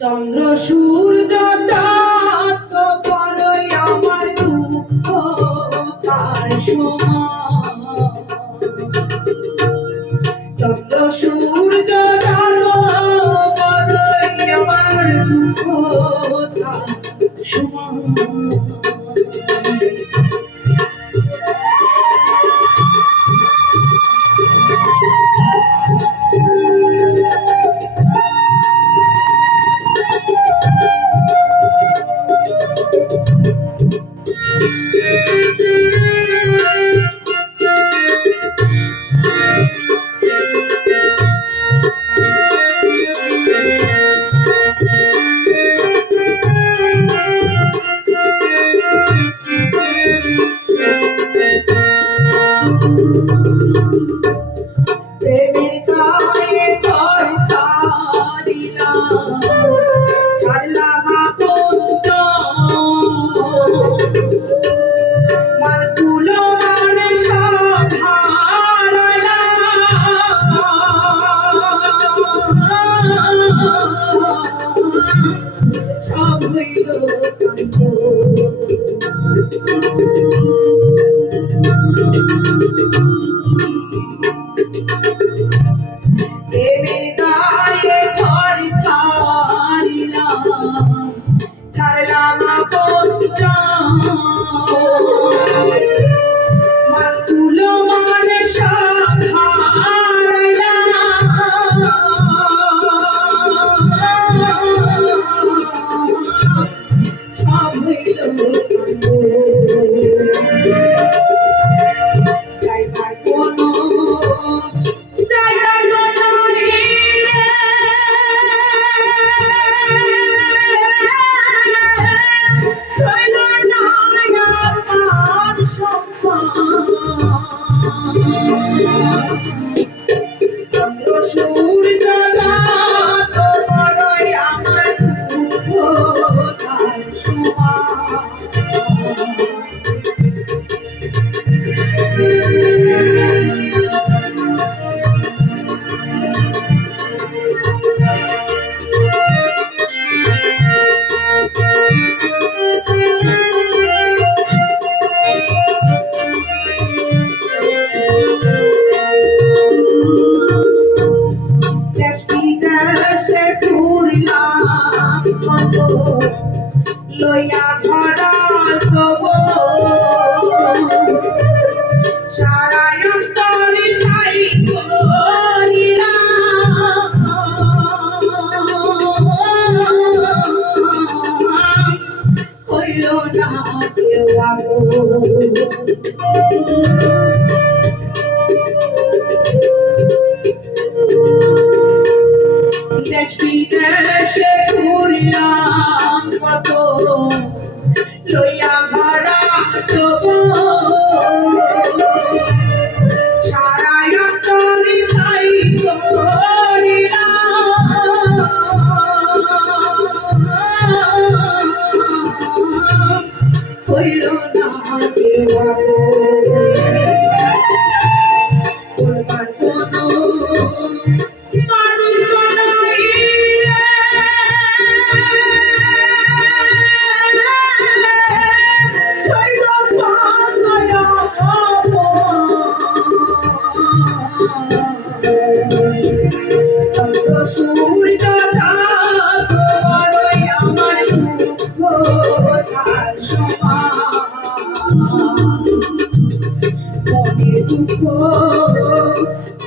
চন্দ্র সূর্য চাঁদ বড়ই আমার দুঃখ তার সমান। চন্দ্র সূর্য চাঁদ বড়ই আমার দুঃখ তার সমান। প্রেমের গায়ে ঘর ছাড়িলাম, ছাড়লাম আপন মানগুলো মানে সব হারালাম, সব হইল প্রেমের গায়ে ঘর ছাড়িলাম, ছাড়লাম আপন মানগুলো মানে সব হারালাম, সব হইল যাইবার কোনো জায়গা তো নাই রে, রইল না আমার সম্মান। চন্দ্র সূর্য চাঁদ বড়ই আমার দুঃখ তার সমান। দেশ বিদেশে ঘুরলাম কত, লইয়া ধরা সারা অন্তরে সাই করিলাম, হইল না কেউ আপন। দেশ বিদেশে ঘুরলাম কত, লইয়া ভরা সারা অন্তরে সাই করিলাম, হইল না কেউ আপন। বলবার কোনো মানুষ তো নাই রে, সইব কতই অপমান। চন্দ্র সূর্য চাঁদ বড়ই আমার দুঃখ তার সমান। মনের দুঃখ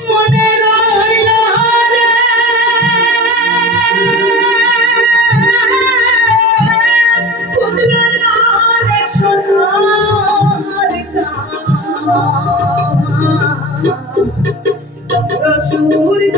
মনে রইল রে, বুঝল না রে সোনার চাঁদ। চন্দ্র সূর্য